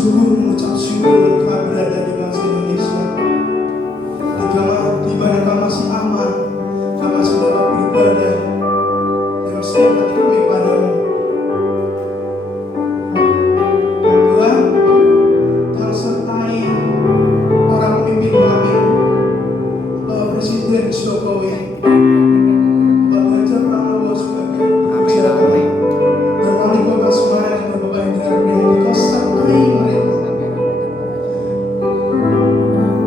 sungguh mengucap syukur Kau berada di bangsa Indonesia. Di mana Kau masih aman, Kau masih dapat beribadah dengan setiap hati kami padamu. Tuhan, Kau sertai para pemimpin kami, Bapak Presiden Jokowi, Bapak Ganjar Pranowo sebagai pembicara kami, dan Wali Kota Semarang dan Bapak Indra Priadi. Kau sertai mereka,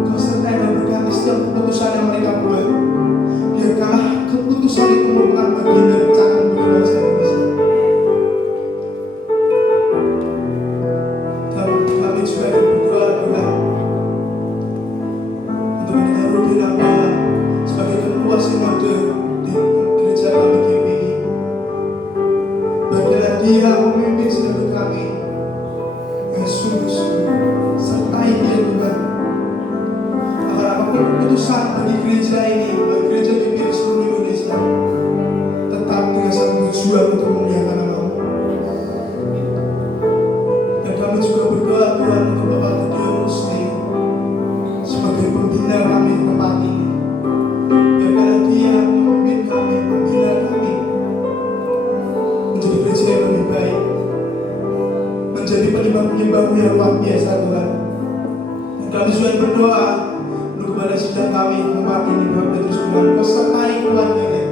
Kau sertai dan berkati setiap keputusan yang mereka buat. Biarkanlah keputusan itu merupakan bagian dari cakang budi bangsa Indonesia. Kami juga berdoa Tuhan untuk kita rutin sebagai ketua sinode di gereja kami GPI. Bagilah Dia memimpin sinode kami yang sungguh-sungguh, sertai Dia Tuhan, agar apapun keputusan bagi gereja ini, bagi gereja GPI di seluruh Indonesia, tetap dengan satu tujuan untuk memuliakan nama-Mu. Dan kami juga berdoa Tuhan untuk Bapak Gideon Rusli sebagai pembina kami di tempat ini. Biarkanlah Dia memimpin kami, membina kami menjadi gereja yang lebih baik, menjadi penyembah-penyembah-Mu yang luar biasa Tuhan. Dan kami juga berdoa untuk kepada sidang kami di tempat ini, Bapak Petrus Tuhan, Kau sertai keluarganya,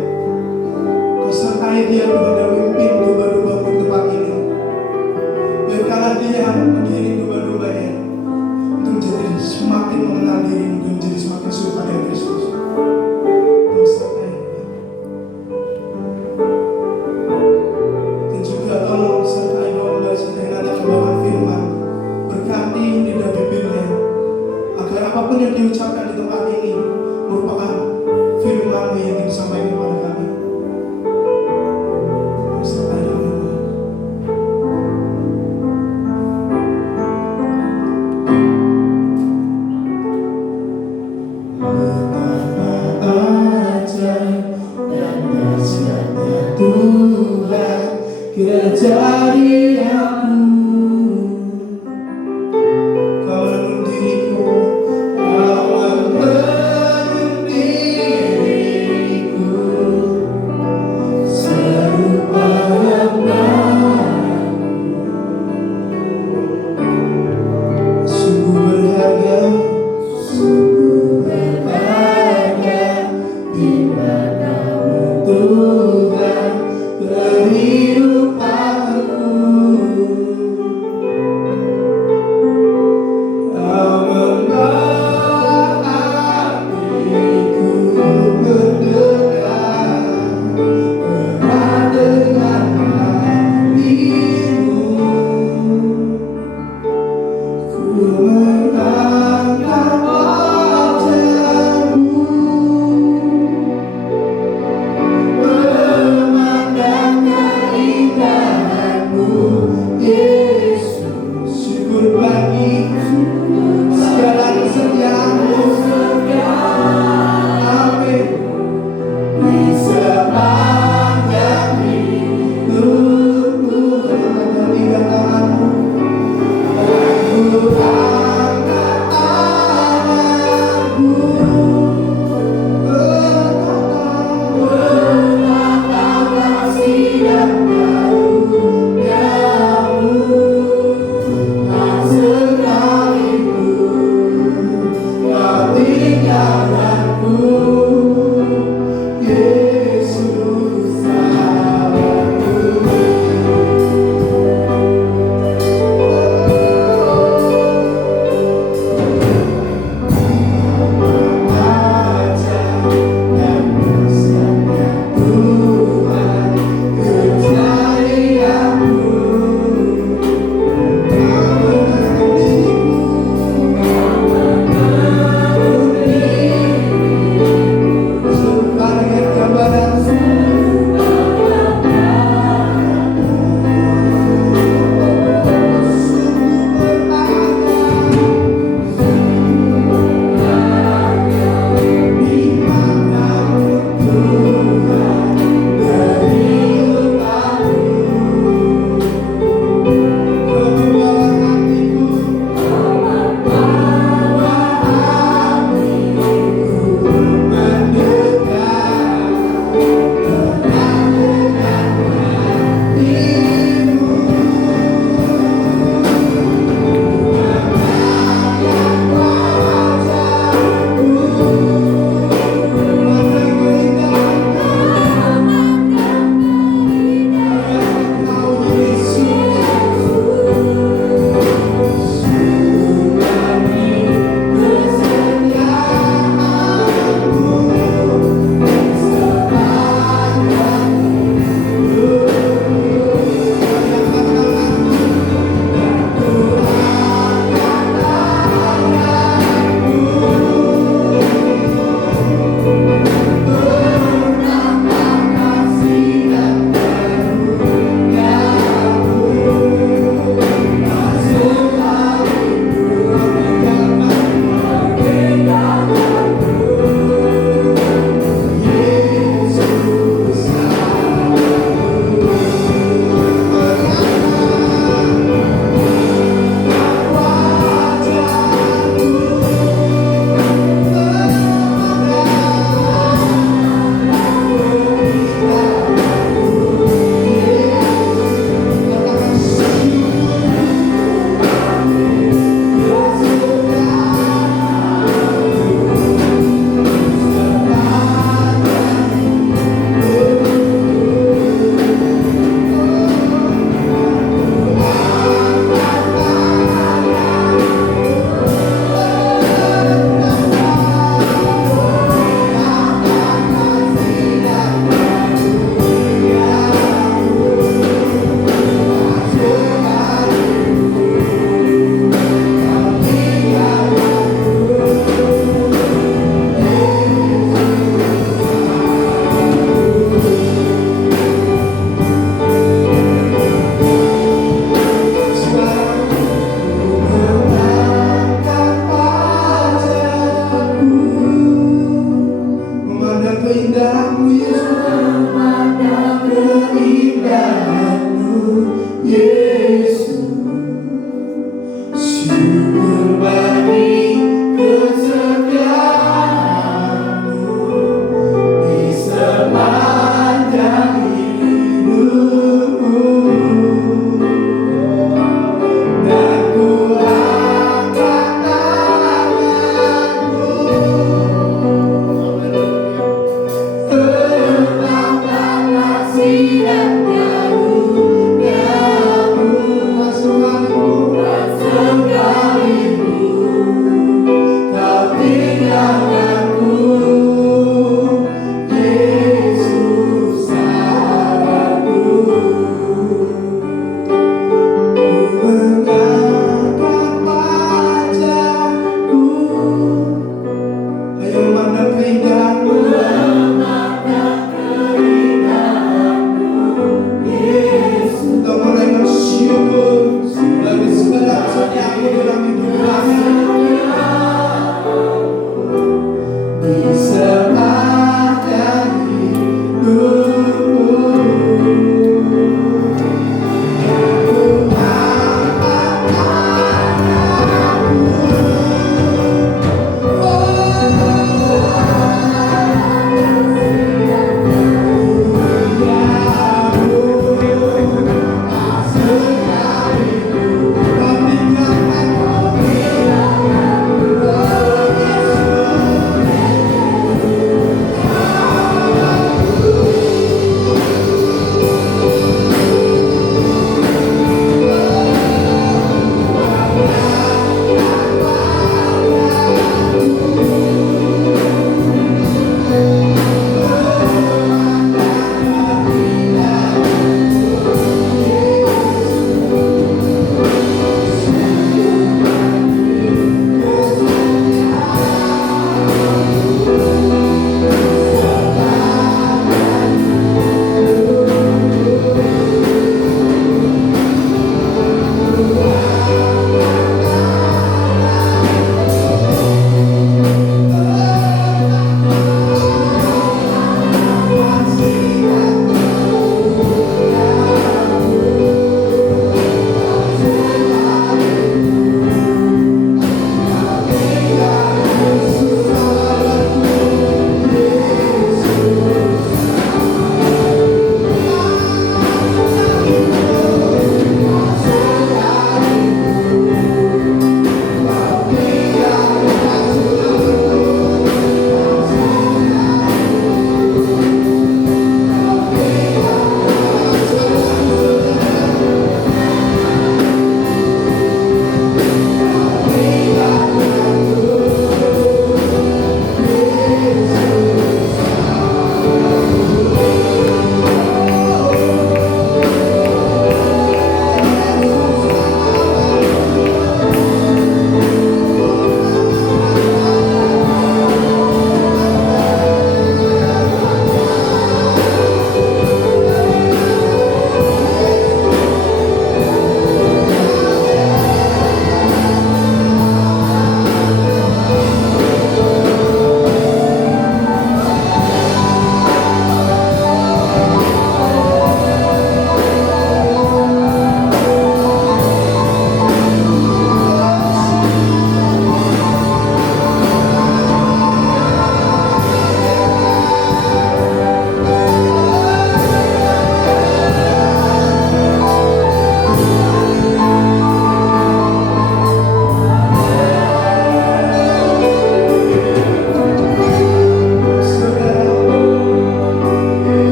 Kau sertai dia Tuhan dan memimpin domba-domba-Mu di tempat ini. Biarkanlah dia mengiring domba-dombanya untuk menjadi semakin mengenal diri-Mu dan menjadi semakin serupa dengan Kristus. Kau sertai dan juga tolong sertai Bapak Presiden yang nanti membawakan firman, berkati lidah bibirnya, agar apapun yang diucapkan di tempat ini merupakan firman-Mu yang disampaikan kepada kami. Sertai kami Tuhan. Betapa ajaib dan dahsyatnya Tuhan kejadianmu. Kau menuntun diriku, Kau menuntun diriku kami dalam hidup kami. Di sepanjang hidupku,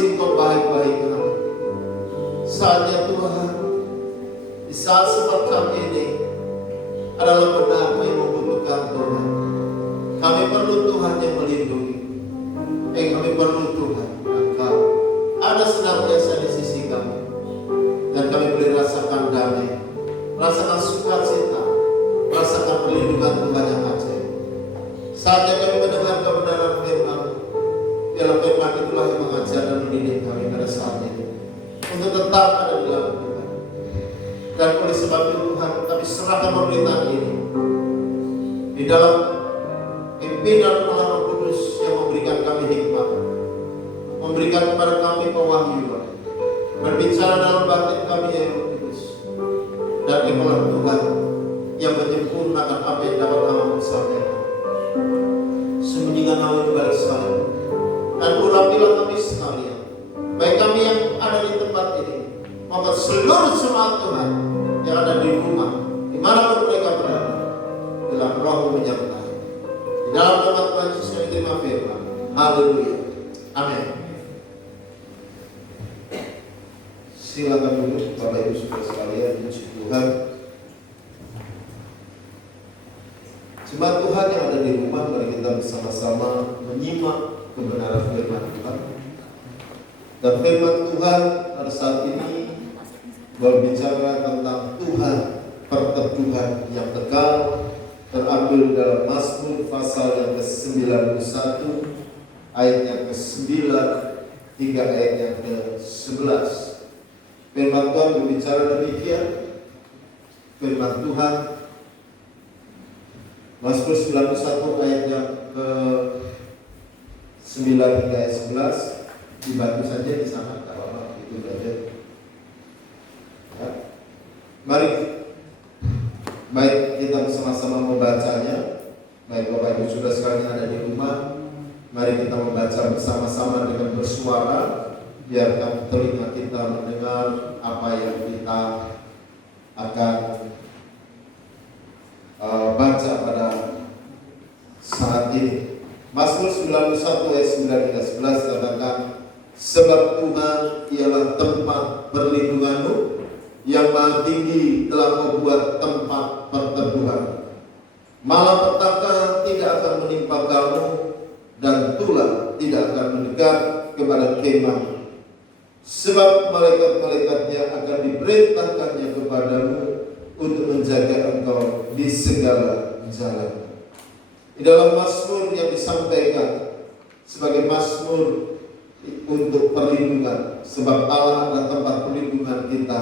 kasih Engkau baik-baik kami. Saatnya Tuhan, di saat seperti kami ini adalah benar kami membutuhkan Tuhan. Kami perlu Tuhan yang melindungi. Kami perlu Tuhan Engkau ada senantiasa di sisi kami, dan kami boleh rasakan damai, rasakan sukacita, rasakan perlindungan Tuhan yang ajaib. Saatnya kami mendengar kebenaran firman. Dalam firman itulah yang mengajar dan mendidik kami pada saat ini untuk tetap ada di dalam Tuhan. Dan oleh sebab itu Tuhan, kami serahkan pemerintahan ini di dalam pimpinan Roh Kudus yang memberikan kami hikmat, memberikan kepada kami pewahyuan, berbicara dalam batin kami ya Roh Kudus, dan Engkaulah Tuhan yang menyempurnakan apa yang dapat kami sampaikan. Sembunyikan kami di balik salib, dan urapilah kami sekalian, baik kami yang ada di tempat ini maupun seluruh jemaat Tuhan yang ada di rumah, dimanapun mereka berada, dalam Roh menyertai. Di dalam nama Tuhan Yesus kami terima firman. Haleluya. Amin. Silakan dulu Bapak Ibu Saudara sekalian, puji Tuhan. Jemaat Tuhan yang ada di rumah, mari kita bersama-sama menyimak kebenaran firman Tuhan. Dan firman Tuhan pada saat ini berbicara tentang Tuhan, perteduhan yang kekal, terambil dalam Mazmur pasal yang ke-91 ayat yang ke-9 hingga ayat yang ke-11. Firman Tuhan berbicara demikian. Firman Tuhan Mazmur 91 ayat yang ke-9 hingga ayat 11. Dibantu saja di sana kalau itu belajar. Ya. Mari baik kita bersama-sama membacanya. Baik Bapak Ibu Saudara sekalian ada di rumah, mari kita membaca bersama-sama dengan bersuara, biarkan telinga kita mendengar apa yang kita akan baca pada saat ini. Mazmur 91 ayat 9 hingga 11 katakan, sebab Tuhan ialah tempat perlindunganmu, yang maha tinggi telah membuat tempat perteduhan. Malapetaka tidak akan menimpa kamu, dan tulah tidak akan mendekat kepada kemah. Sebab malaikat-malaikatnya akan diperintahkannya kepadamu untuk menjaga engkau di segala jalan. Di dalam mazmur yang disampaikan sebagai mazmur untuk perlindungan, sebab Allah adalah tempat perlindungan kita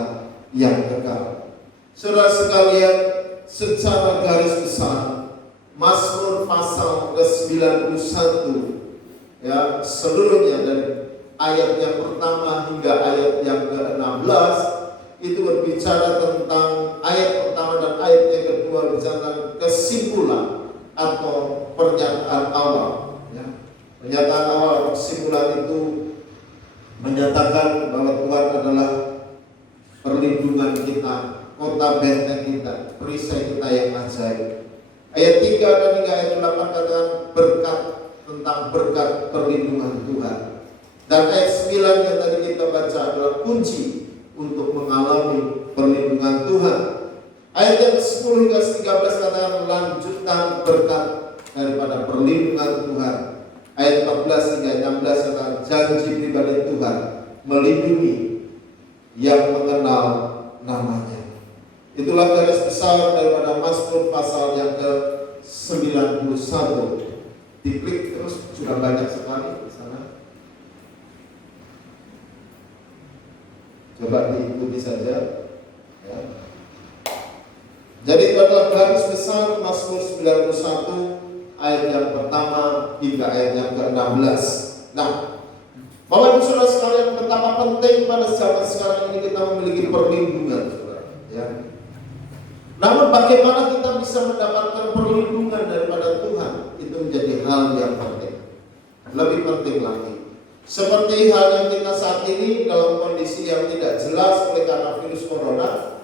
yang kekal. Saudara sekalian, secara garis besar Mazmur pasal ke-91 ya, seluruhnya dari ayat yang pertama hingga ayat yang ke-16 itu berbicara tentang, ayat pertama dan ayat yang kedua berbicara kesimpulan atau pernyataan awal ya. Pernyataan awal atau kesimpulan itu menyatakan bahwa Tuhan adalah perlindungan kita, kota benteng kita, perisai kita yang ajaib. Ayat 3 dan hingga ayat 8 katakan berkat, tentang berkat perlindungan Tuhan. Dan ayat 9 yang tadi kita baca adalah kunci untuk mengalami perlindungan Tuhan. Ayat yang 10 hingga 13 katakan lanjutan berkat daripada perlindungan Tuhan. Ayat 14 hingga 16 katakan janji pribadi Tuhan melindungi yang mengenal namanya. Itulah garis besar daripada Mazmur pasal yang ke-91. Diklik terus, sudah banyak sekali di sana. Coba diikuti saja ya. Jadi itu adalah garis besar Mazmur 91 ayat yang pertama hingga ayat yang ke-16. Nah, Bapak Ibu Saudara sekalian, betapa penting pada zaman sekarang ini kita memiliki perlindungan, saudara, ya. Namun bagaimana kita bisa mendapatkan perlindungan daripada Tuhan, itu menjadi hal yang penting. Lebih penting lagi, seperti hal yang kita saat ini dalam kondisi yang tidak jelas oleh karena virus corona,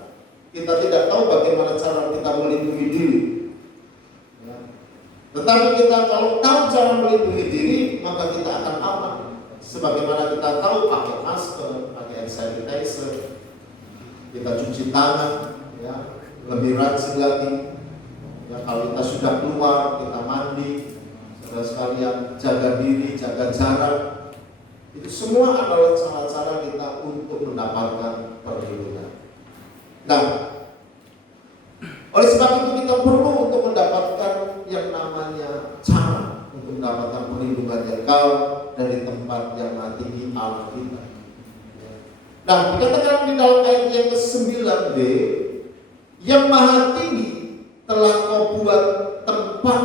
kita tidak tahu bagaimana cara kita melindungi diri ya. Tetapi kita kalau tahu cara melindungi diri, maka kita akan aman. Sebagaimana kita tahu pakai masker, pakai hand sanitizer, kita cuci tangan, ya, lebih rajin lagi. Ya, kalau kita sudah keluar, kita mandi, saudara sekalian, jaga diri, jaga jarak. Itu semua adalah cara-cara kita untuk mendapatkan perlindungan. Nah, oleh sebab itu kita perlu untuk mendapatkan yang namanya cara untuk mendapatkan perlindungan yang kekal dari tempat yang maha tinggi Allah kita. Nah, dikatakan di dalam ayat yang ke-9b, yang maha tinggi telah kau buat tempat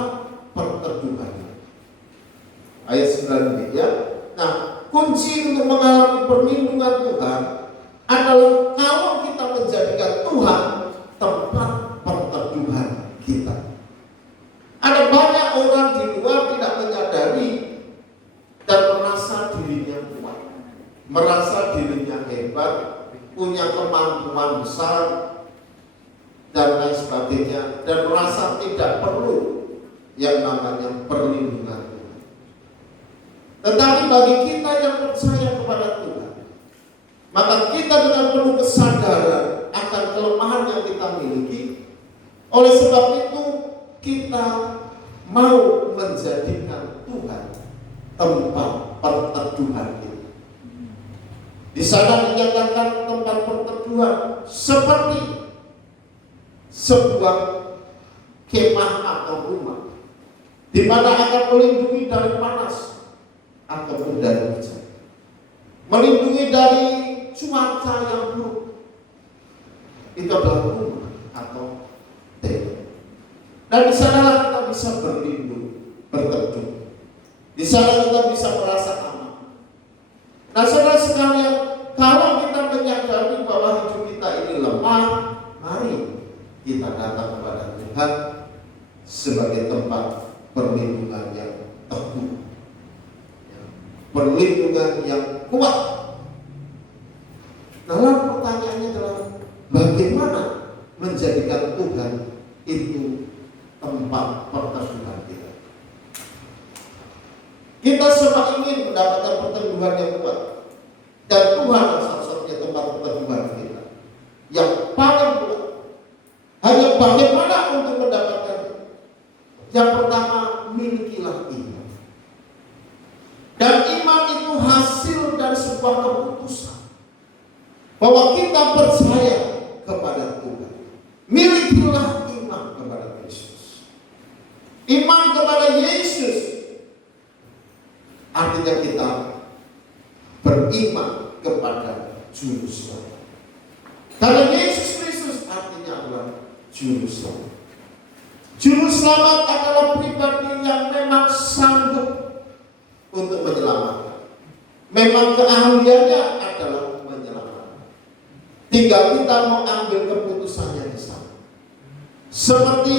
perteduhan. Ayat 9b, ya. Nah, kunci untuk mengalami perlindungan Tuhan adalah kalau kita menjadikan Tuhan tempat perteduhan kita. Ada banyak orang di luar tidak menyadari dan merasa dirinya kuat, merasa dirinya hebat, punya kemampuan besar dan lain sebagainya, dan merasa tidak perlu yang namanya perlindungan Tuhan. Tetapi bagi kita yang percaya kepada Tuhan, maka kita dengan penuh kesadaran akan kelemahan yang kita miliki. Oleh sebab itu kita mau menjadikan Tuhan tempat perteduhan kita. Di sana dinyatakan tempat perteduhan seperti sebuah kemah atau rumah, di mana akan melindungi dari panas ataupun dari hujan, melindungi dari cuaca yang buruk. Itu adalah rumah atau tenda. Dan di sanalah kita bisa berlindung, berteduh. Di sana kita bisa merasa aman. Nah, saudara sekalian, kalau kita menyadari bahwa hidup kita ini lemah, mari kita datang kepada Tuhan sebagai tempat perlindungan yang teguh, perlindungan yang kuat. Nah, pertanyaannya adalah bagaimana menjadikan Tuhan itu tempat perteduhan kita. Kita semua ingin mendapatkan perteduhan yang kuat, dan Tuhan satu-satunya tempat perteduhan kita yang paling kuat. Hanya bagaimana untuk mendapatkannya? Yang pertama, milikilah iman. Dan iman itu hasil dari sebuah keputusan bahwa kita percaya kepada Tuhan. Milikilah iman kepada Yesus. Iman kepada Yesus artinya kita beriman kepada Juru Selamat. Karena Yesus Kristus artinya adalah Juru Selamat. Juru Selamat adalah pribadi yang memang sanggup untuk menyelamatkan. Memang keahliannya adalah menyelamatkan. Tinggal kita mau ambil keputusannya di sana. Seperti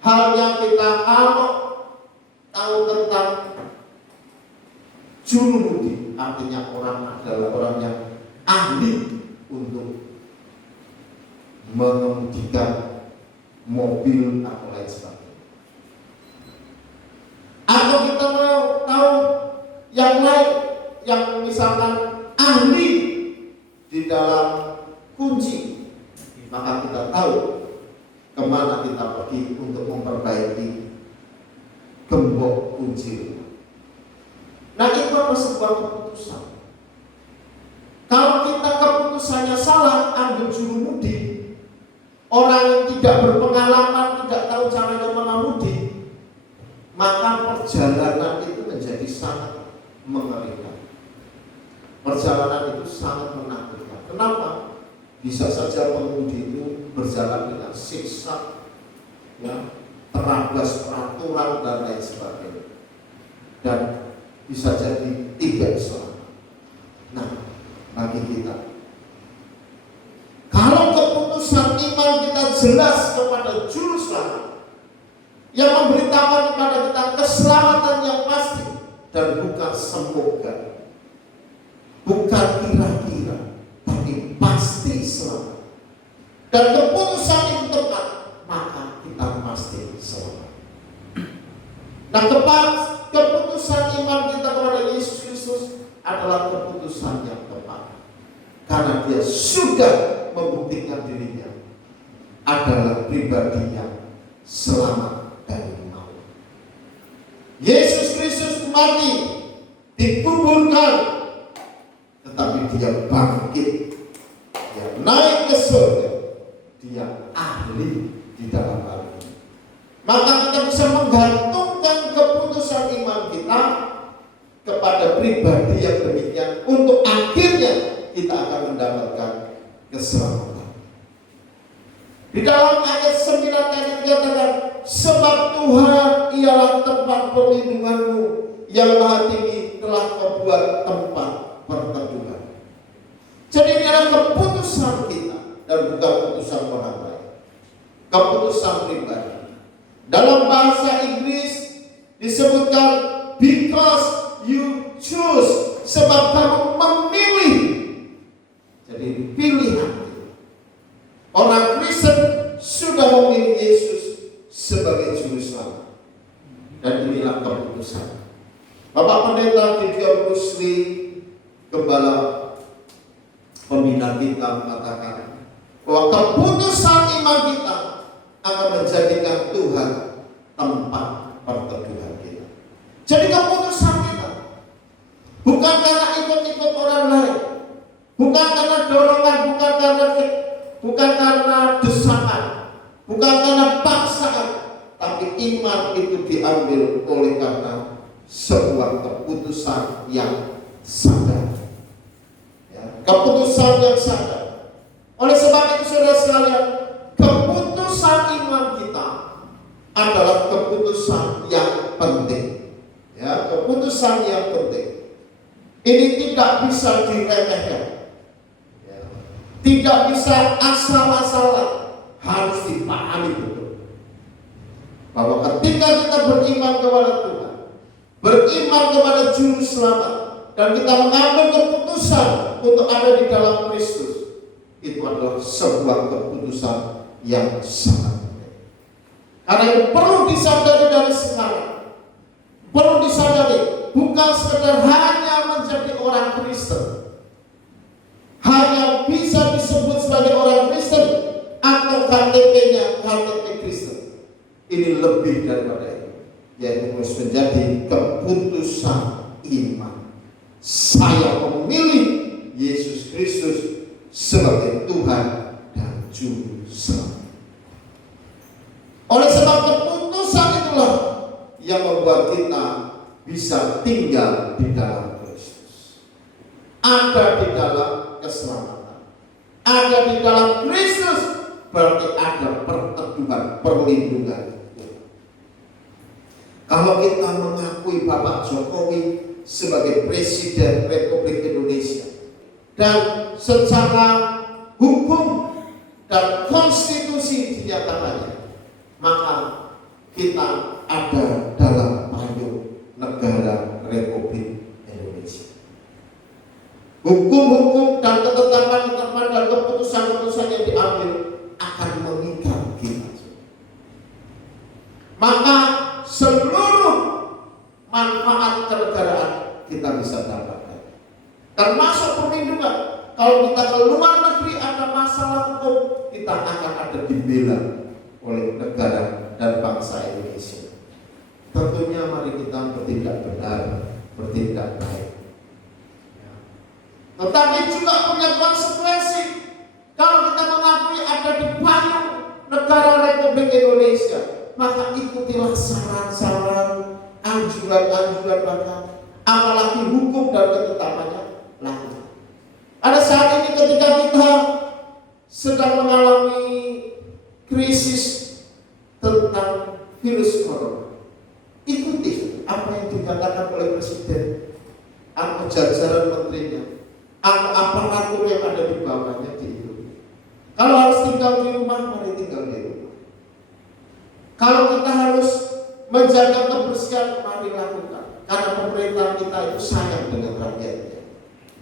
halnya kita kalau tahu tentang juru mudi, artinya orang adalah orang yang ahli untuk mengemudikan mobil atau lain sebagainya. Atau kita mau tahu yang lain, yang misalkan ahli di dalam kunci, maka kita tahu kemana kita pergi untuk memperbaiki gembok kunci. Nah, itu adalah sebuah keputusan. Kalau kita keputusannya salah, ambil juru mudi, orang yang tidak berpengalaman, tidak tahu caranya mengemudi, maka perjalanan itu menjadi sangat mengerikan. Perjalanan itu sangat menakutkan. Kenapa? Bisa saja pengemudi itu berjalan dengan siksa, ya, terabas peraturan dan lain sebagainya, dan bisa jadi tidak selamat. Nah, bagi kita, kalau keputusan iman kita jelas kepada Juru Selamat yang memberitakan kepada kita keselamatan yang pasti dan bukan semoga, bukan kira-kira, tapi pasti selamat, dan keputusan itu tepat, maka kita pasti selamat. Nah, keputusan iman kita kepada Yesus Kristus adalah keputusan keputusan yang tepat. Karena dia sudah membuktikan dirinya adalah pribadi yang selamat dari maut. Yesus Kristus mati, dikuburkan, tetapi dia bangkit, dia naik ke surga, dia ahli di dalam hal ini. Maka kita bisa menggantungkan keputusan iman kita kepada pribadi yang demikian, untuk akhirnya kita akan mendapatkan keselamatan. Di dalam ayat 9 tadi dikatakan, sebab Tuhan ialah tempat perlindunganmu, yang maha tinggi telah membuat tempat perteduhan. Jadi ini adalah keputusan kita dan bukan keputusan orang lain. Keputusan pribadi. Dalam bahasa Inggris disebutkan because you choose, sebab kamu memilih. Jadi pilihan. Orang Kristen sudah memilih Yesus sebagai juru selamat. Dan inilah keputusan. Bapak Pendeta Gideon Rusli, Gembala pembina kita, mengatakan bahwa keputusan iman kita akan menjadikan Tuhan tempat perteduhan kita. Jadi keputusan kita bukan karena ikut-ikut orang lain, bukan karena dorongan, bukan karena desakan, bukan karena paksaan, tapi iman itu diambil oleh karena sebuah keputusan yang sadar. Ya, keputusan yang sadar. Oleh sebab itu saudara sekalian, keputusan iman kita adalah keputusan yang penting. Ya, keputusan yang penting. Ini tidak bisa diremehkan. Ya, tidak bisa asal-asalan, harus dipahami betul. Bahwa ketika kita beriman kepada Tuhan, beriman kepada Juru Selamat, dan kita mengambil keputusan untuk ada di dalam Kristus, itu adalah sebuah keputusan yang sangat penting. Karena itu perlu disadari dari sekarang. Perlu disadari, bukan sekedar hanya menjadi orang Kristen, hanya bisa disebut sebagai orang Kristen atau KTP-nya KTP Kristen. Ini lebih daripada itu, yaitu harus menjadi keputusan iman. Saya memilih Yesus Kristus sebagai Tuhan dan Juru Selamat. Oleh sebab keputusan itulah yang membuat kita bisa tinggal di dalam Kristus, ada di dalam keselamatan, ada di dalam Kristus, berarti ada perteduhan, perlindungan. Kalau kita mengakui Bapak Jokowi sebagai Presiden Republik Indonesia, dan secara hukum dan konstitusi dinyatakannya, maka kita ada dalam payung negara Republik Indonesia. Hukum-hukum dan ketetapan-ketetapan dan keputusan-keputusan yang diambil akan mengikat kita. Maka seluruh manfaat kenegaraan kita bisa dapatkan, termasuk perlindungan. Kalau kita ke luar negeri ada masalah hukum, kita akan ada dibela oleh negara dan bangsa Indonesia. Tentunya mari kita bertindak benar, bertindak baik. Tetapi juga punya konsekuensi. Kalau kita mengakui ada di payung negara Republik Indonesia, maka ikutilah saran-saran, anjuran-anjuran, bahkan apalagi hukum dan ketetapannya lakukan. Ada saat ini ketika kita sedang mengalami krisis tentang virus corona, ikuti apa yang dikatakan oleh Presiden atau jajaran menterinya atau aparatur yang ada di bawahnya diikuti. Kalau harus tinggal di rumah, mari tinggal di rumah. Kalau kita harus menjaga kebersihan, mari lakukan. Karena pemerintah kita itu sayang dengan rakyatnya.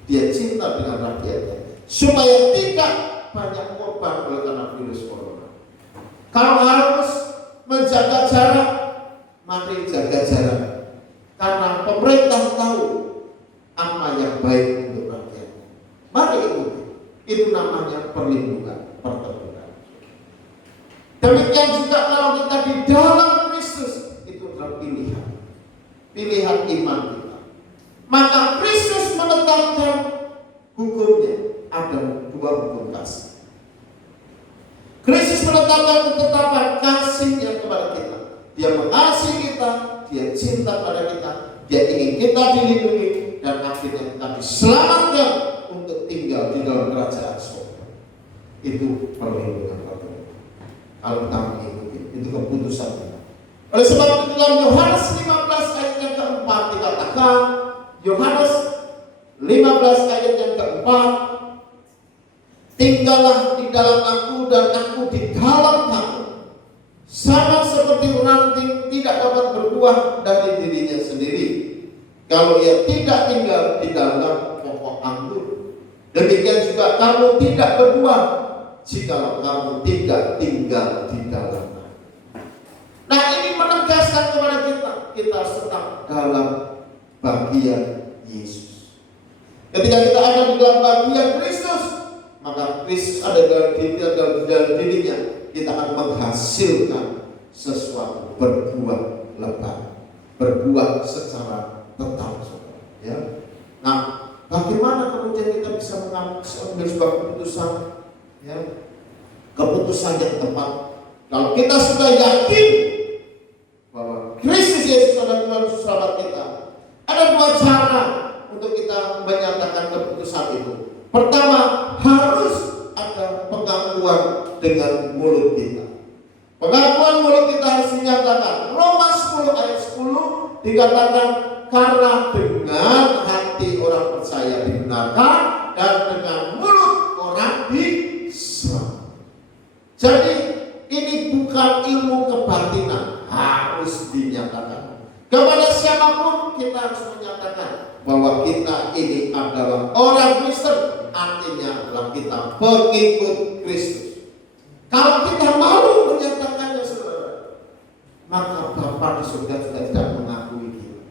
Dia cinta dengan rakyatnya, supaya tidak banyak korban oleh karena virus corona. Kalau harus menjaga jarak, mari jaga jarak. Karena pemerintah tahu apa yang baik untuk rakyat. Mari ikuti. Itu namanya perlindungan, pertolongan. Demikian juga kalau kita di dalam Kristus, itu adalah pilihan. Pilihan iman kita. Maka Kristus menetapkan hukumnya ada dua hukum kasih. Kristus menetapkan ketetapan kasihnya kepada kita. Dia mengasihi kita, dia cinta pada kita, dia ingin kita dilindungi, dan akhirnya kita diselamatkan untuk tinggal di dalam kerajaan surga. Itu perlindungan pertolongan. Kalau kita mengikuti, itu keputusan kita. Oleh sebab itu dalam Yohanes 15 ayat yang keempat dikatakan, Yohanes 15 ayat yang keempat, tinggallah di dalam aku dan aku di dalam kamu. Sama seperti ranting tidak dapat berbuah dari dirinya sendiri kalau ia tidak tinggal di dalam pokok anggur. Demikian juga kamu tidak berbuah jikalau kamu tidak tinggal di dalam aku. Nah, ini menegaskan kepada kita tetap dalam bagian Yesus. Ketika kita ada di dalam bagian Kristus, maka Kristus ada dalam dirinya, kita akan menghasilkan sesuatu, berbuah lebat, berbuah secara tetap, ya. Nah, bagaimana kemudian kita bisa mengambil sebuah keputusan, ya, keputusan yang tepat? Kalau kita sudah yakin bahwa Kristus Yesus adalah Tuhan Selamat kita, ada dua cara untuk kita menyatakan keputusan itu. Pertama, harus ada pengakuan dengan mulut kita. Pengakuan mulut kita harus dinyatakan. Roma 10 ayat 10 dikatakan, karena dengan hati orang percaya dibenarkan dan dengan mulut orang diselamatkan. Jadi ini bukan ilmu kebatinan, harus dinyatakan. Kepada siapapun kita harus menyatakan bahwa kita ini adalah orang Kristen, artinya adalah kita pengikut Kristus. Kalau kita malu menyatakannya, saudara, maka Bapa di surga juga tidak mengakui kita.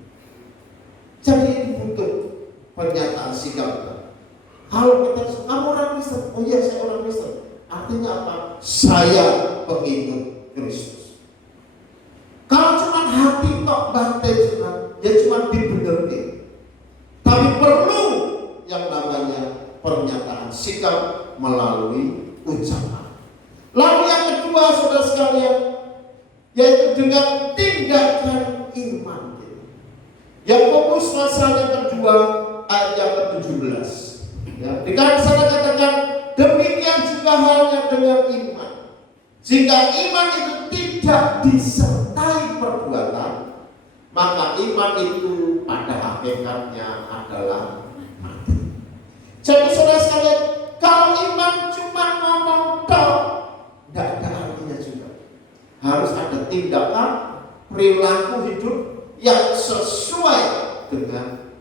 Jadi ini butuh pernyataan sikap kita. Kalau kita kamu orang Kristen, oh iya saya orang Kristen, artinya apa? Saya pengikut Kristus. Kalau cuma hati tok batin, ya cuma dibenerin. Tapi perlu yang namanya pernyataan sikap melalui ucapan. Lalu yang kedua, saudara sekalian, yaitu dengan tindakan iman. Yakobus pasal yang kedua ayat yang ke-17. Ya, di sana katakan, demikian juga halnya dengan iman. Jika iman itu tidak disertai perbuatan, maka iman itu pada hakikatnya adalah mati. Jadi saudara sekalian, kalau iman cuma ngomong tok, tidak ada artinya juga. Harus ada tindakan, perilaku hidup yang sesuai dengan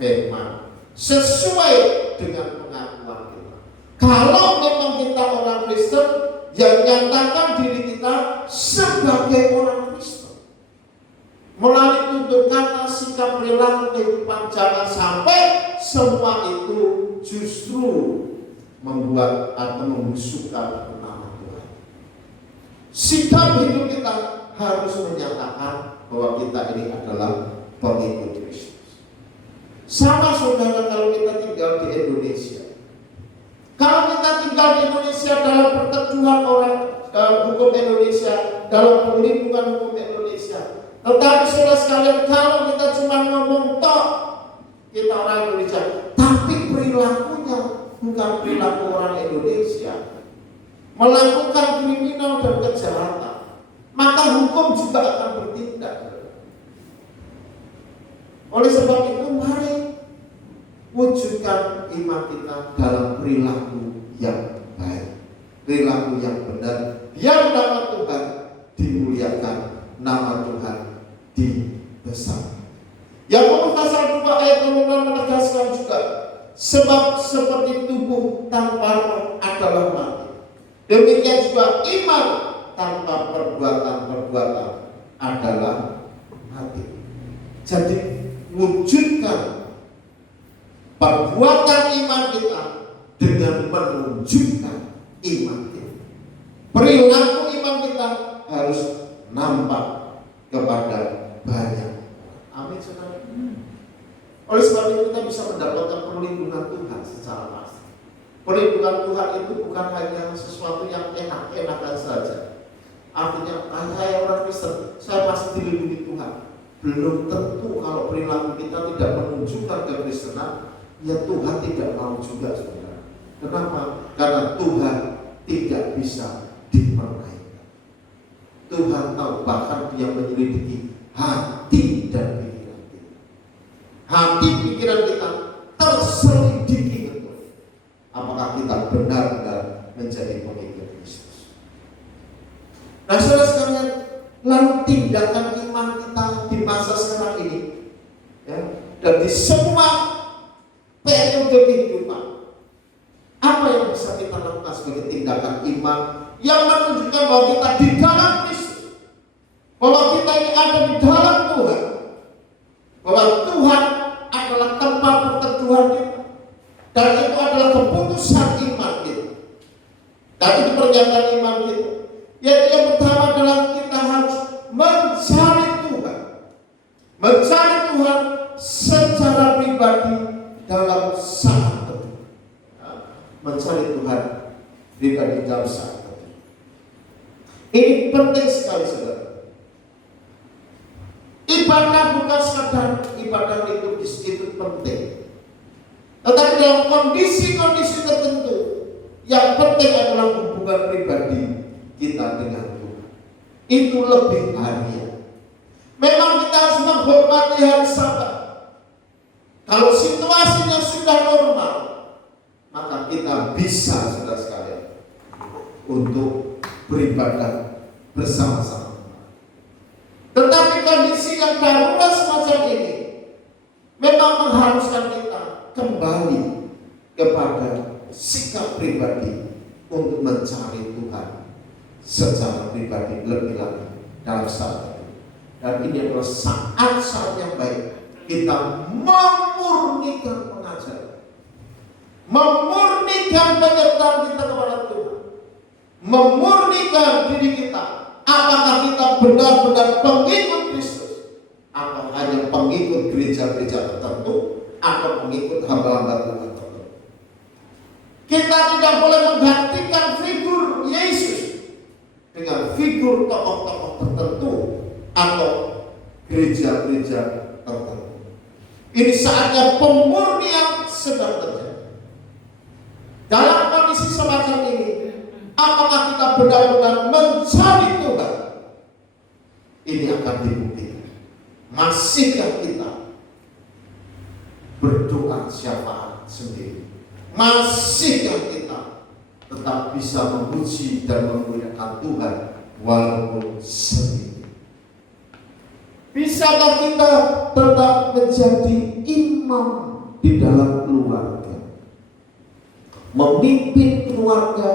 firman, sesuai dengan pengakuan kita. Kalau memang kita orang Kristen, yang nyatakan diri kita sebagai orang Kristen melalui tutur kata, sikap, perilaku, kehidupan, jangan sampai semua itu justru membuat atau membusukkan nama Tuhan. Sikap hidup kita harus menyatakan bahwa kita ini adalah pengikut Kristus. Sama saudara, kalau kita tinggal di Indonesia, kalau kita tinggal di Indonesia dalam perteduhan orang dalam hukum Indonesia, dalam perlindungan hukum Indonesia, tetapi saudara sekalian, kalau kita cuma ngomong tok, kita orang Indonesia, tapi perilakunya bukan perilaku orang Indonesia, melakukan kriminal dan kejahatan, maka hukum juga akan bertindak. Oleh sebab itu, mari wujudkan iman kita dalam perilaku yang baik, perilaku yang benar, biar nama Tuhan dimuliakan, nama Tuhan dibesarkan. Yakobus pasal 2 ayat 6 menegaskan juga, sebab seperti tubuh tanpa roh adalah mati, demikian juga iman tanpa perbuatan-perbuatan adalah mati. Jadi wujudkan perbuatan iman kita dengan menunjukkan iman kita. Perilaku iman kita harus nampak kepada banyak. Amin, saudara. Oleh sebab itu kita bisa mendapatkan perlindungan Tuhan secara pasti. Perlindungan Tuhan itu bukan hanya sesuatu yang enak-enakan saja. Artinya, saya orang Kristen, saya pasti dilindungi Tuhan. Belum tentu kalau perilaku kita tidak menunjukkan kekristenan, ya Tuhan tidak mau juga, saudara. Kenapa? Karena Tuhan tidak bisa dipermainkan. Tuhan tahu, bahkan Dia menyelidiki hati dan pikiran kita. Hati pikiran kita terselidiki betul. Apakah kita benar-benar menjadi pengikut Kristus? Nah, saudara sekalian, lalu tindakan iman kita di masa sekarang ini, ya, dan di semua periode kehidupan, apa yang bisa kita lakukan sebagai tindakan iman yang menunjukkan bahwa kita di dalam Kristus, bahwa kita ini ada di dalam Tuhan, bahwa Tuhan adalah tempat perteduhan kita, dan itu adalah keputusan iman kita, dan itu pernyataan iman kita. Yaitu yang pertama adalah kita harus mencari Tuhan, mencari Tuhan secara pribadi dalam saat teduh. Mencari Tuhan pribadi dalam saat teduh. Ini penting sekali, saudara. Ibadah bukan sekadar ibadah liturgis, itu penting. Tetapi dalam kondisi-kondisi tertentu, yang penting adalah hubungan pribadi kita dengan Tuhan. Itu lebih harian. Memang kita harus menghormati hari Sabat. Kalau situasinya sudah normal, maka kita bisa, saudara sekalian, untuk beribadah bersama-sama. Tetapi kondisi yang darurat semacam ini memang mengharuskan kita kembali kepada sikap pribadi untuk mencari Tuhan secara pribadi lebih lagi dalam saat itu. Dan ini adalah saat-saat yang baik kita memurnikan pengajaran, memurnikan penyertaan kita kepada Tuhan, memurnikan diri kita. Apakah kita benar-benar pengikut Kristus, atau hanya pengikut gereja-gereja tertentu, atau pengikut hamba-hamba Tuhan tertentu? Kita tidak boleh menggantikan figur Yesus dengan figur tokoh-tokoh tertentu atau gereja-gereja tertentu. Ini saatnya pemurnian sedang terjadi. Dalam kondisi semacam ini, apakah kita benar-benar mencari Tuhan? Ini akan dibuktikan. Masihkah kita berdoa syafaat sendiri? Masihkah kita tetap bisa memuji dan memuliakan Tuhan walaupun sendiri? Bisakah kita tetap menjadi imam di dalam keluarga, memimpin keluarga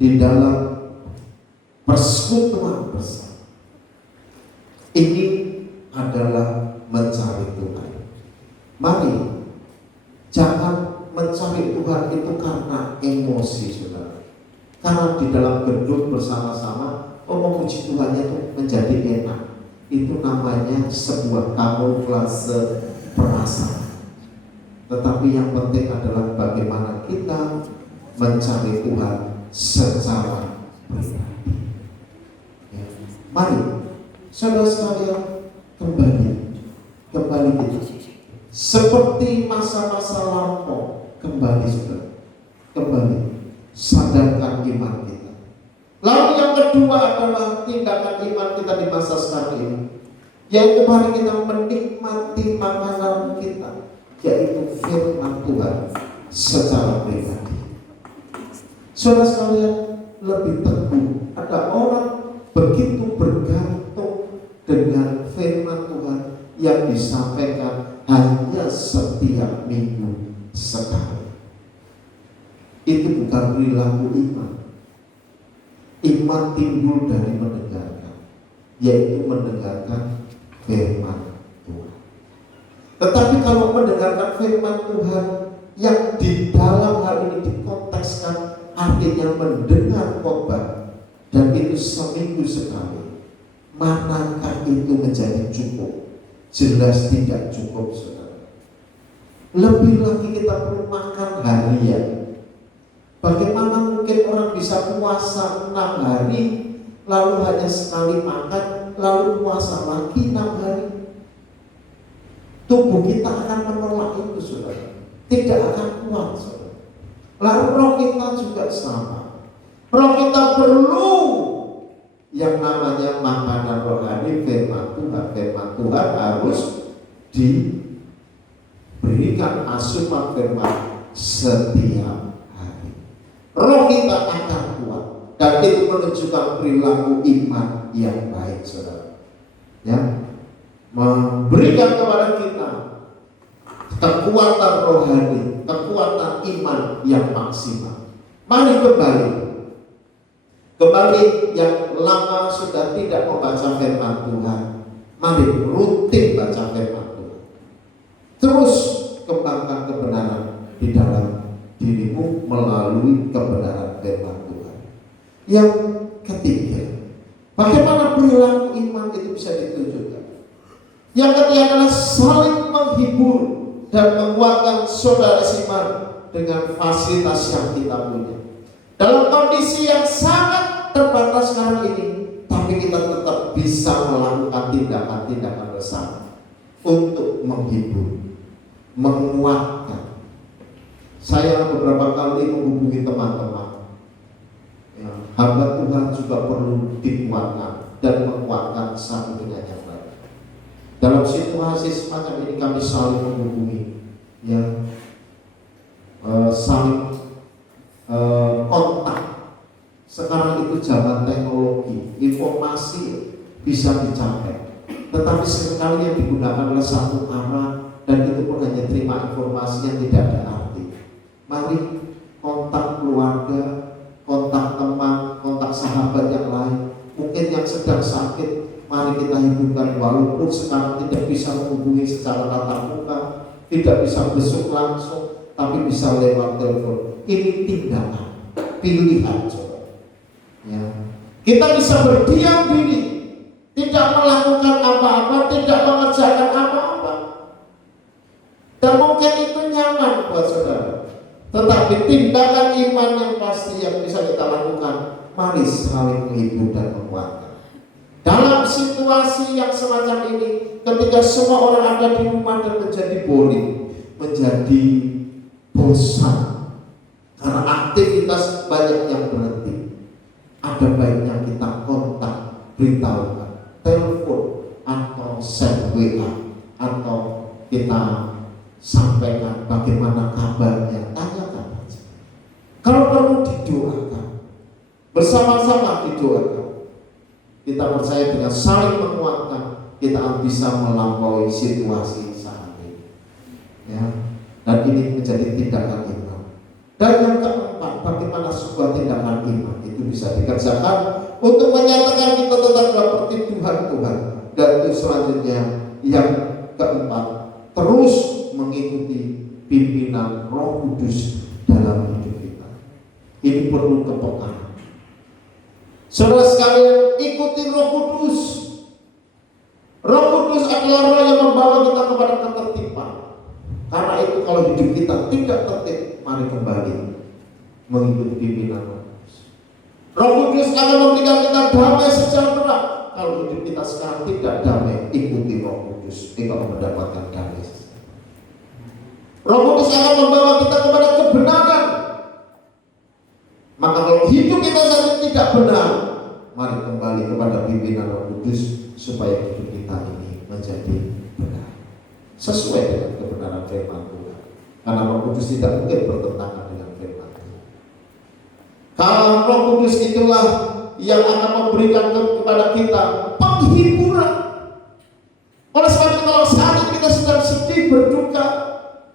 di dalam persekutuan bersama? Ini adalah mencari Tuhan. Mari jangan mencari Tuhan itu karena emosi, saudara. Karena di dalam gedung bersama-sama, memuji Tuhan itu menjadi enak. Itu namanya sebuah kamuflase perasaan. Tetapi yang penting adalah bagaimana kita mencari Tuhan secara pribadi. Ya. Mari, saudara sekalian, kembali kita seperti masa-masa lampau, kembali, saudara, kembali sadarkan iman kita. Lalu yang kedua adalah tindakan iman kita di masa sekarang ini, yaitu mari kita menikmati makanan kita, yaitu firman Tuhan secara pribadi. Saudara sekalian, lebih teguh, ada orang begitu bergantung dengan firman Tuhan yang disampaikan hanya setiap minggu sekali. Itu bukan perilaku iman. Iman timbul dari mendengarkan, yaitu mendengarkan firman Tuhan. Tetapi kalau mendengarkan firman Tuhan yang di dalam hal ini dikontekskan artinya mendengar khotbah dan itu seminggu sekali, manakah itu menjadi cukup? Jelas tidak cukup, saudara. Lebih lagi kita perlu makan harian. Bagaimana mungkin orang bisa puasa 6 hari lalu hanya sekali makan lalu puasa lagi 6 hari? Tubuh kita akan menolak itu, saudara. Tidak akan kuat, saudara. Lalu roh kita juga sama. Roh kita perlu yang namanya makanan rohani, firman Tuhan. Firman Tuhan harus diberikan asupan firman setiap hari. Roh kita akan kuat dan itu menunjukkan perilaku iman yang baik, saudara. Ya, memberikan kepada kita kekuatan rohani, kekuatan iman yang maksimal. Mari kembali yang lama sudah tidak membaca firman Tuhan. Mari rutin baca firman Tuhan. Terus kembangkan kebenaran di dalam dirimu melalui kebenaran firman Tuhan. Yang ketiga, bagaimana perilaku iman itu bisa ditunjukkan? Yang ketiga adalah saling menghibur dan menguatkan saudara seiman dengan fasilitas yang kita punya. Dalam kondisi yang sangat terbatas sekarang ini, tapi kita tetap bisa melakukan tindakan-tindakan bersama untuk menghibur, menguatkan. Saya beberapa kali menghubungi teman-teman, ya, hamba Tuhan juga perlu dikuatkan dan menguatkan satu dengan yang lain. Dalam situasi semacam ini kami saling menghubungi, ya, saling kontak. Sekarang itu zaman teknologi, informasi bisa dicapai, tetapi sekali yang digunakan adalah satu arah dan itu pun hanya terima informasi yang tidak ada arti. Mari kontak keluarga, kontak teman, kontak sahabat yang lain, mungkin yang sedang sakit. Mari kita hidupkan, walaupun sekarang tidak bisa menghubungi secara tatap muka, tidak bisa besuk langsung, tapi bisa lewat telepon. Ini tindakan, pilihan, saudara. Ya. Kita bisa berdiam diri, tidak melakukan apa-apa, tidak mengerjakan apa-apa, dan mungkin itu nyaman buat saudara. Tetapi tindakan iman yang pasti yang bisa kita lakukan, mari saling menghibur dan menguatkan. Dalam situasi yang semacam ini, ketika semua orang ada di rumah dan menjadi boring, menjadi bosan, karena aktivitas banyak yang berhenti, ada baiknya kita kontak, beritahukan, telepon, atau send WA, atau kita sampaikan bagaimana kabarnya, tanyakan saja. Kalau perlu didoakan, bersama-sama didoakan. Kita percaya dengan saling menguatkan, kita akan bisa melampaui situasi saat ini. Ya. Dan ini menjadi tindakan iman. Dan yang keempat, bagaimana sebuah tindakan iman itu bisa dikerjakan untuk menyatakan kita tetap seperti Tuhan. Dan itu selanjutnya yang keempat, terus mengikuti pimpinan Roh Kudus dalam hidup kita. Ini perlu kepekaan. Saudara sekalian, ikuti Roh Kudus. Roh Kudus adalah roh yang membawa kita kepada ketertiban. Karena itu kalau hidup kita tidak tertib, mari kembali mengikuti pimpinan Roh Kudus. Roh Kudus akan memberikan kita damai sejahtera. Kalau hidup kita sekarang tidak damai, ikuti Roh Kudus, kita akan mendapatkan damai sejahtera. Roh Kudus akan membawa kita kepada kebenaran. Maka kalau hidup kita saat ini tidak benar, mari kembali kepada pimpinan Roh Kudus supaya hidup kita ini menjadi benar, sesuai dengan kebenaran firman Tuhan. Karena Roh Kudus tidak mungkin bertentangan dengan firman Tuhan. Kalau Roh Kudus itulah yang akan memberikan kepada kita penghiburan. Oleh sebab itu kalau saat ini kita sedang sedih, berduka,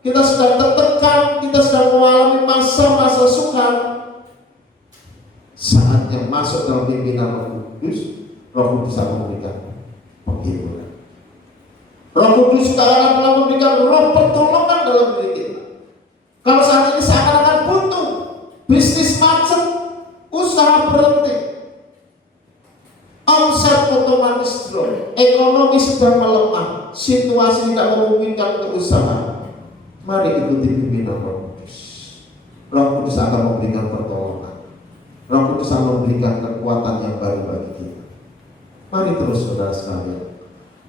kita sedang tertekan, kita sedang mengalami masa-masa sukar, saatnya masuk dalam pimpinan Roh Kudus. Roh Kudus akan memberikan penghiburan. Roh Kudus sekarang telah memberikan roh pertolongan dalam diri kita. Kalau saat ini seakan-akan buntu, bisnis macet, usaha berhenti, omset otomatis drop, ekonomi sedang melemah, situasi tidak memungkinkan untuk usaha, mari ikuti pimpinan Roh Kudus. Roh Kudus akan memberikan pertolongan. Roh Kudus akan memberikan kekuatan yang baru bagi kita. Mari terus saudara sekalian,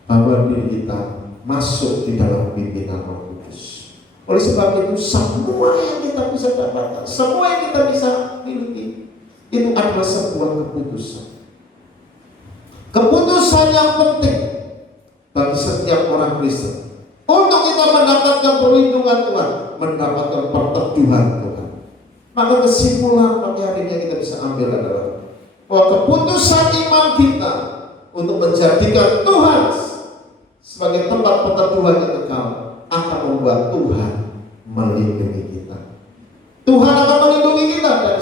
bawa diri kita masuk di dalam pimpinan Roh Kudus. Oleh sebab itu semua yang kita bisa dapatkan, semua yang kita bisa miliki, itu adalah sebuah keputusan. Keputusan yang penting bagi setiap orang Kristen untuk kita mendapatkan perlindungan Tuhan, mendapatkan perteduhan Tuhan. Maka kesimpulan pada hari ini yang kita bisa ambil adalah bahwa keputusan iman kita untuk menjadikan Tuhan sebagai tempat perteduhan yang kekal akan membuat Tuhan melindungi kita. Tuhan akan melindungi kita dari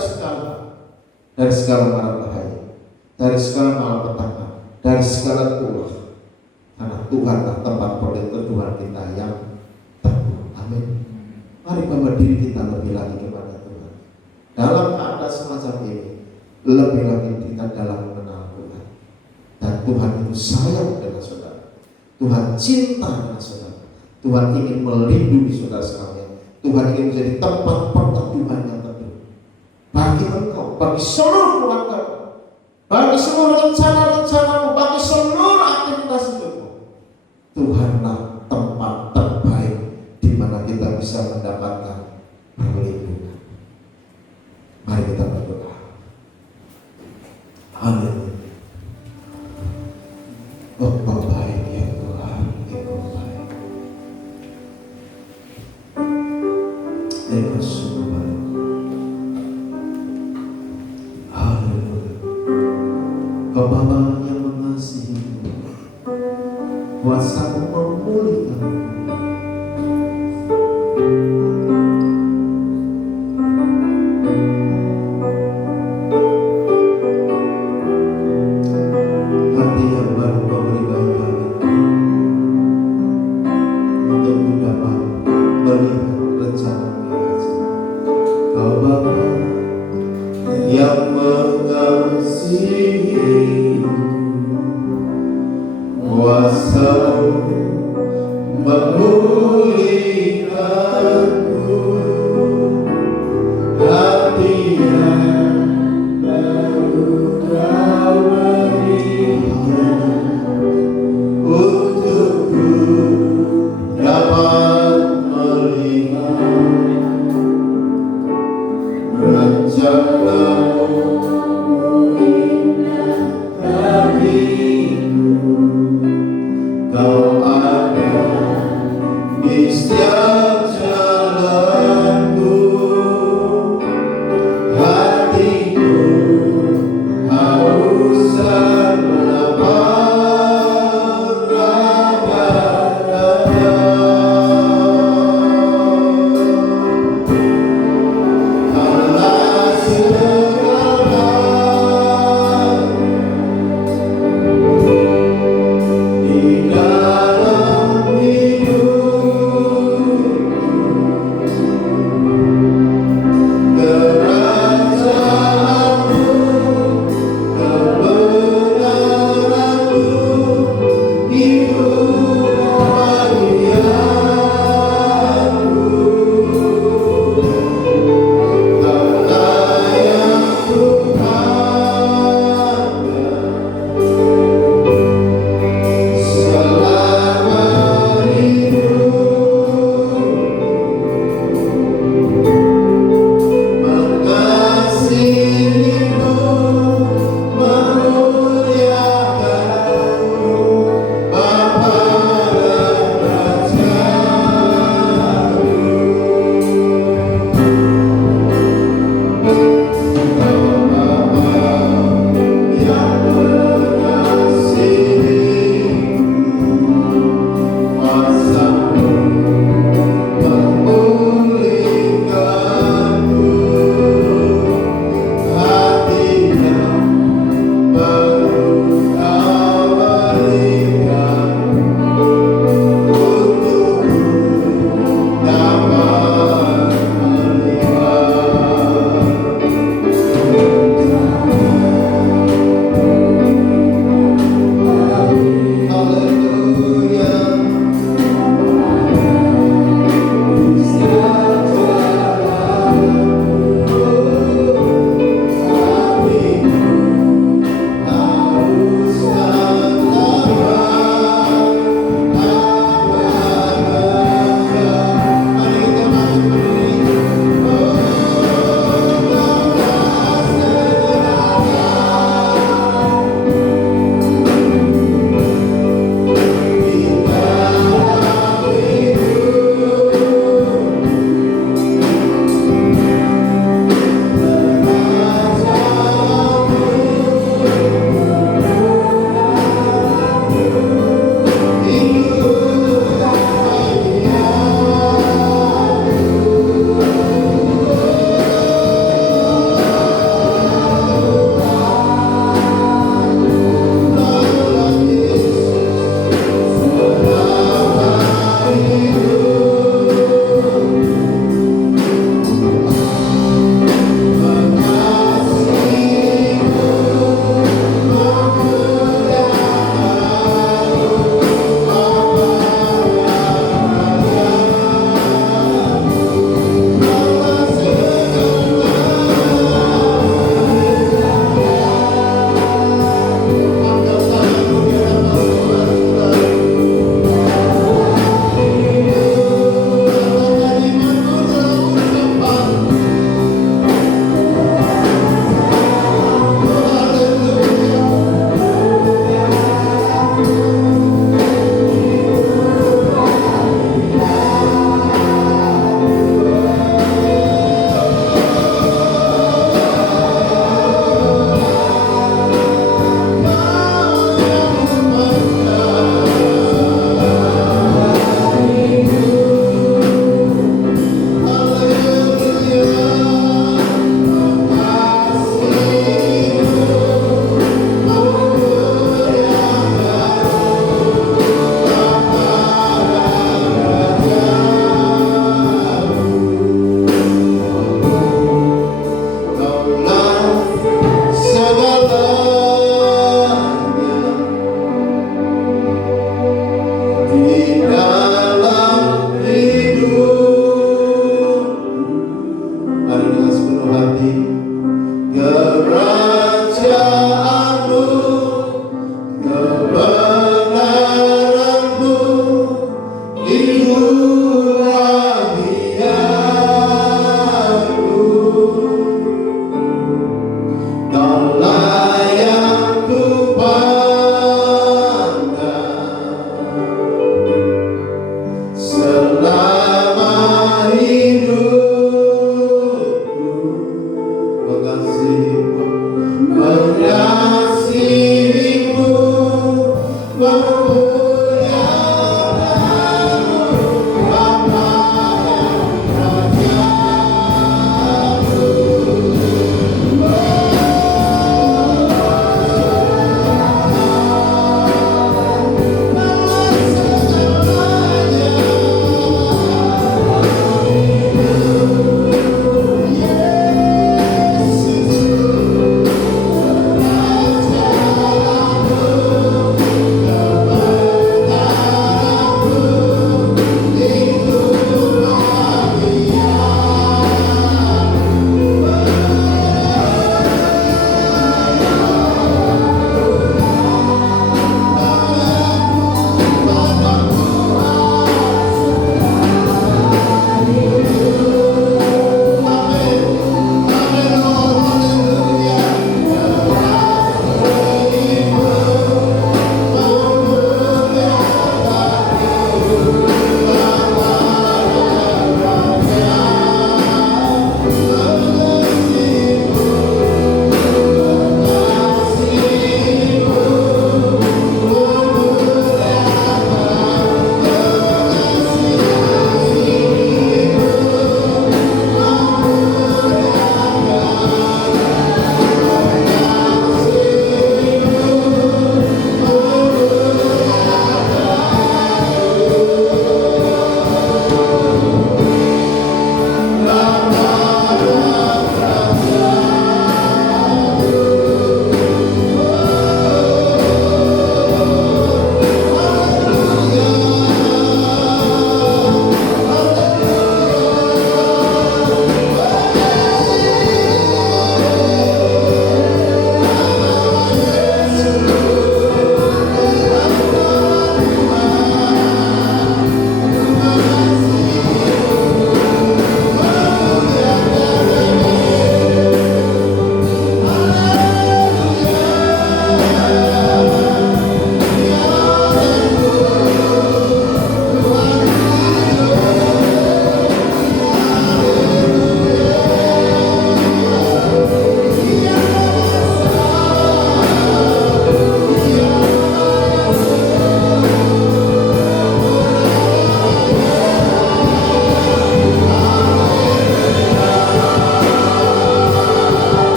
segala mara bahaya, dari segala malapetaka, dari segala tulah. Karena Tuhanlah tempat perteduhan kita yang teguh. Amin. Mari bawa diri kita lebih lagi kepada Tuhan. Dalam keadaan semacam ini, lebih lagi kita dalam mengenal Tuhan. Dan Tuhan itu sayang dengan saudara. Tuhan cinta dengan saudara. Tuhan ingin melindungi saudara sekalian. Tuhan ingin menjadi tempat perteduhan yang teduh bagi engkau, bagi seluruh keluarga, bagi seluruh rencana-rencanamu, bagi seluruh aktivitas hidupmu. Tuhanlah tempat terbaik di mana kita bisa mendapatkan perlindungan. Mari kita berdoa. Amin. Engkau baik ya Tuhan, Engkau baik. Engkau sungguh baik. Haleluya. Kau Bapa yang mengasihi, kuasa-Mu memulihkan. Hati yang baru Kau beri bagi kami, untuk ku dapat melihat rencana-Mu. Kau Bapa yang mengasihi, kuasa-Mu memulihkanku. Hati yang baru Kau berikan, untukku dapat melihat rencana-Mu indah bagiku. Kau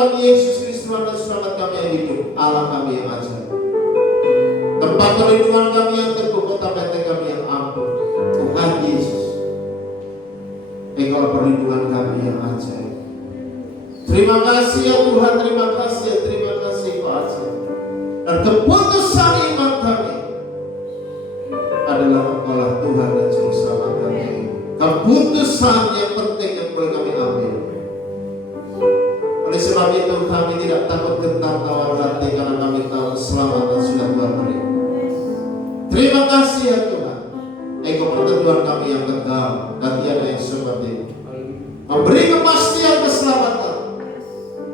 kami Yesus Kristus Tuhan dan Selamat kami yang hidup, Allah kami yang ajaib. Tempat perlindungan kami yang teguh, kota benteng kami yang ampuh, Tuhan Yesus. Engkau perlindungan kami yang ajaib. Terima kasih ya Tuhan, terima kasih Kau ajaib. Dan keputusan iman kami adalah Engkaulah Tuhan dan Juru Selamat kami. Keputusan yang penting yang boleh kami ambil. Oleh sebab itu kami tidak takut gentar tawar hati, karena kami tahu keselamatan sudah Tuhan beri. Terima kasih ya Tuhan. Engkau perteduhan kami yang kekal dan tiada yang seperti itu. Memberi kepastian keselamatan.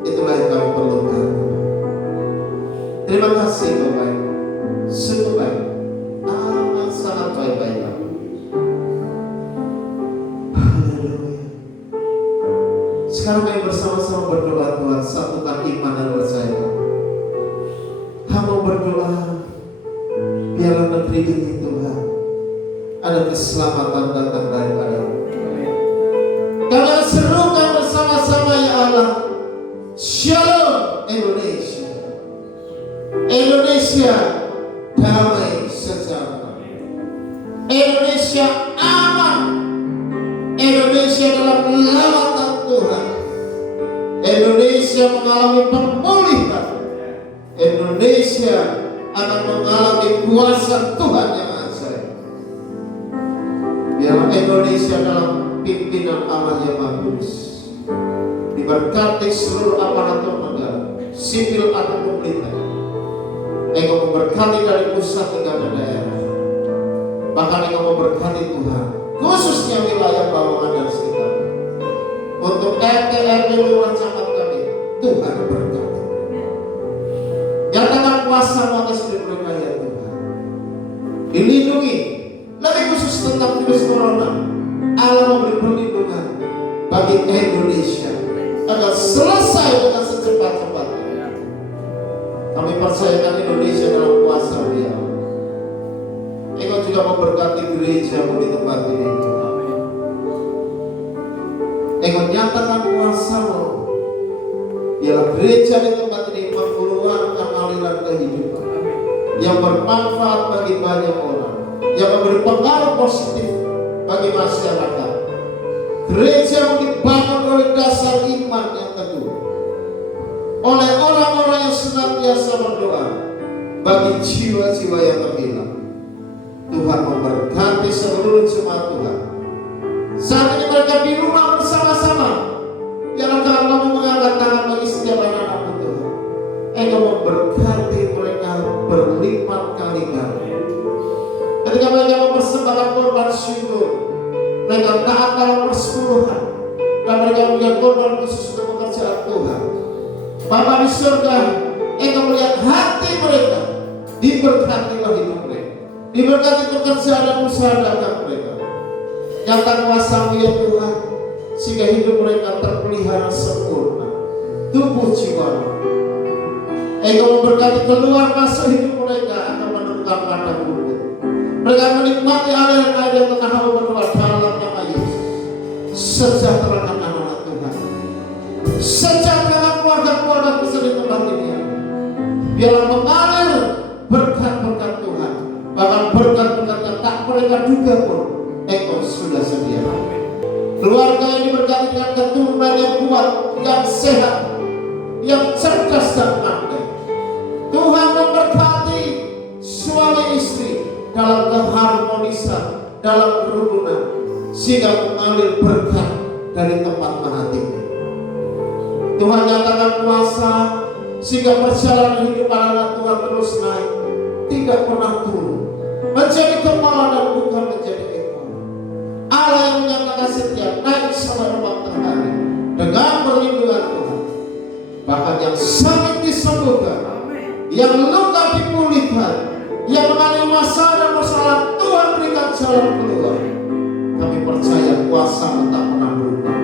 Itulah yang kami perlukan. Terima kasih Kau baik, sungguh baik, amat sangat baik-baik. Haleluya. Sekarang kami bersama-sama berdoa, Tuhan, satukan iman dan percaya. Hamba berdoa, biarlah negeri ini Tuhan ada keselamatan datang daripada-Mu. Kami serukan bersama-sama ya Allah, Shalom Indonesia. Indonesia damai sejahtera. Indonesia aman. Indonesia dalam lawatan Tuhan. Indonesia mengalami pemulihan. Indonesia akan mengalami kuasa Tuhan yang ajaib. Biarlah Indonesia dalam pimpinan Allah yang bagus, diberkati seluruh aparatur negara, sipil atau pemerintah. Engkau memberkati dari pusat hingga ke daerah. Bahkan Engkau memberkati Tuhan, khususnya wilayah Bawangan dan sekitar. Untuk RT, RW, lurah, camat kami, Tuhan berkati. Nyatakan kuasa-Mu atas hidup mereka ya Tuhan. Dilindungi, lebih khusus tentang virus corona. Allah memberi perlindungan bagi Indonesia agar selesai dengan secepat-cepatnya. Kami percayakan Indonesia dalam kuasa Dia. Engkau juga memberkati gereja-Mu di tempat ini. Engkau nyatakan kuasa-Mu. Biarlah gereja di tempat ini mengeluarkan aliran kehidupan yang bermanfaat bagi banyak orang, yang memberi pengaruh positif bagi masyarakat. Gereja dibangun oleh dasar iman yang teguh, oleh orang-orang yang senantiasa berdoa bagi jiwa-jiwa yang terhilang. Tuhan memberkati seluruh jemaat Tuhan. Saat ini mereka di rumah bersama-sama. Biarlah Kamu mengangkat tangan bagi setiap anak-anak Tuhan. Engkau memberkati mereka berlipat kali ganda. Ketika mereka mempersembahkan korban syukur, mereka taat dalam persepuluhan, dan mereka punya korban khusus untuk pekerjaan Tuhan. Bapa di surga, Engkau melihat hati mereka, diberkatilah hidup mereka, diberkati pekerjaan dan usaha dagang mereka. Nyata kuasa-Mu ya Tuhan, sehingga hidup mereka terpelihara sempurna, tubuh jiwa. Engkau memberkati keluar masuk hidup mereka akan menemukan padang rumput. Mereka menikmati aliran air yang tengah hawa berdoa dalam nama Yesus. Sejahterakan anak-anak Tuhan, sejahterakan keluarga-keluarga besar di tempat ini. Biarlah mengalir berkat-berkat Tuhan, bahkan berkat-berkat yang tak mereka duga pun Engkau sudah sediakan. Keluarga yang diberkati dengan keturunan yang kuat, yang sehat, yang cerdas dan pandai. Tuhan memberkati suami istri dalam keharmonisan, dalam kerukunan, sehingga mengalir berkat dari tempat mahatinya. Tuhan nyatakan kuasa, sehingga perjalanan hidup anak Tuhan terus naik, tidak pernah turun, menjadi kepala dan bukan menjadi ekor. Allah yang menyatakan setia, naik sama rumah matahari dengan perlindungan Tuhan. Bahkan yang sakit disembuhkan, yang luka dipulihkan, yang mengalami masalah dan masalah, Tuhan berikan jalan keluar. Kami percaya kuasa-Mu tak pernah berubah.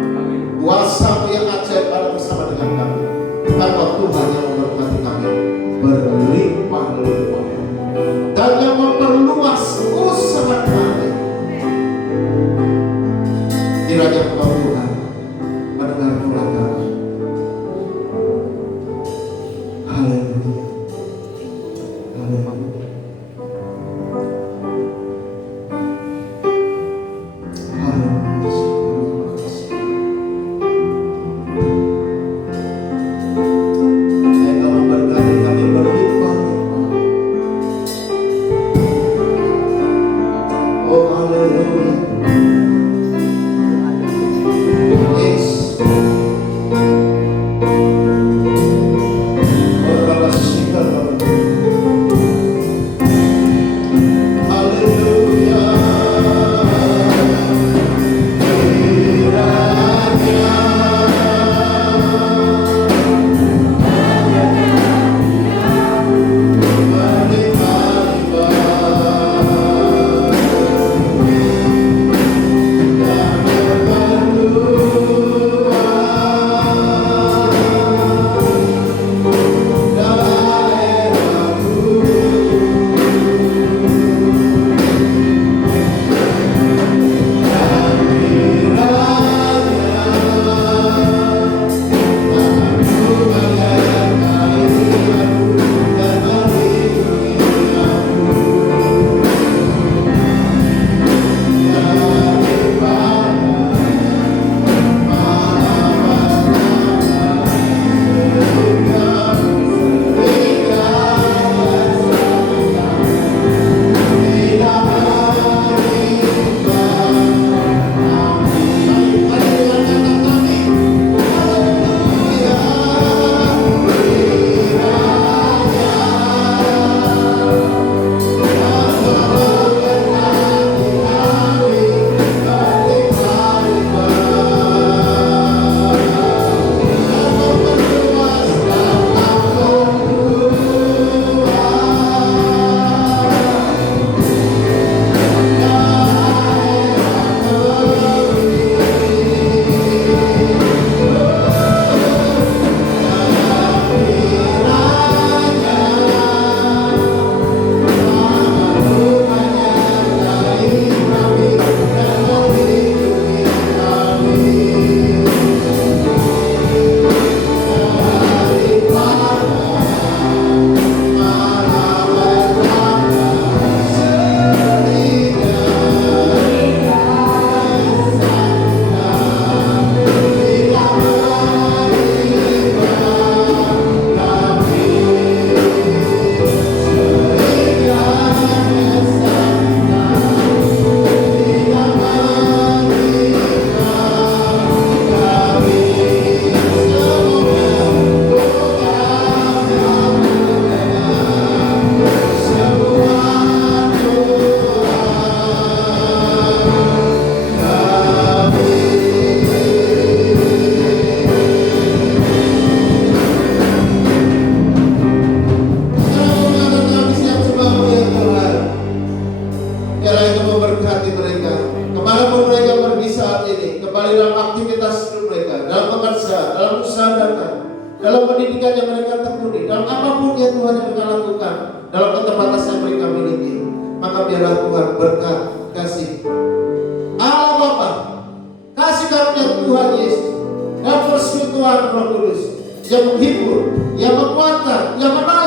Kuasa-Mu yang ajaib ada bersama dengan kami. Karena Tuhan yang memberkati kami berlimpah-limpah dan yang memperluas usaha kami. Kiranya Engkau Tuhan mendengar doa kami. dalam pendidikan yang mereka tekuni, dalam apapun ya Tuhan yang mereka lakukan, dalam keterbatasan yang mereka miliki, maka biarlah Tuhan berkat, kasih Allah Bapa, kasih karunia Tuhan Yesus, dan persekutuan Roh Kudus yang menghibur, yang menguatkan, yang menolong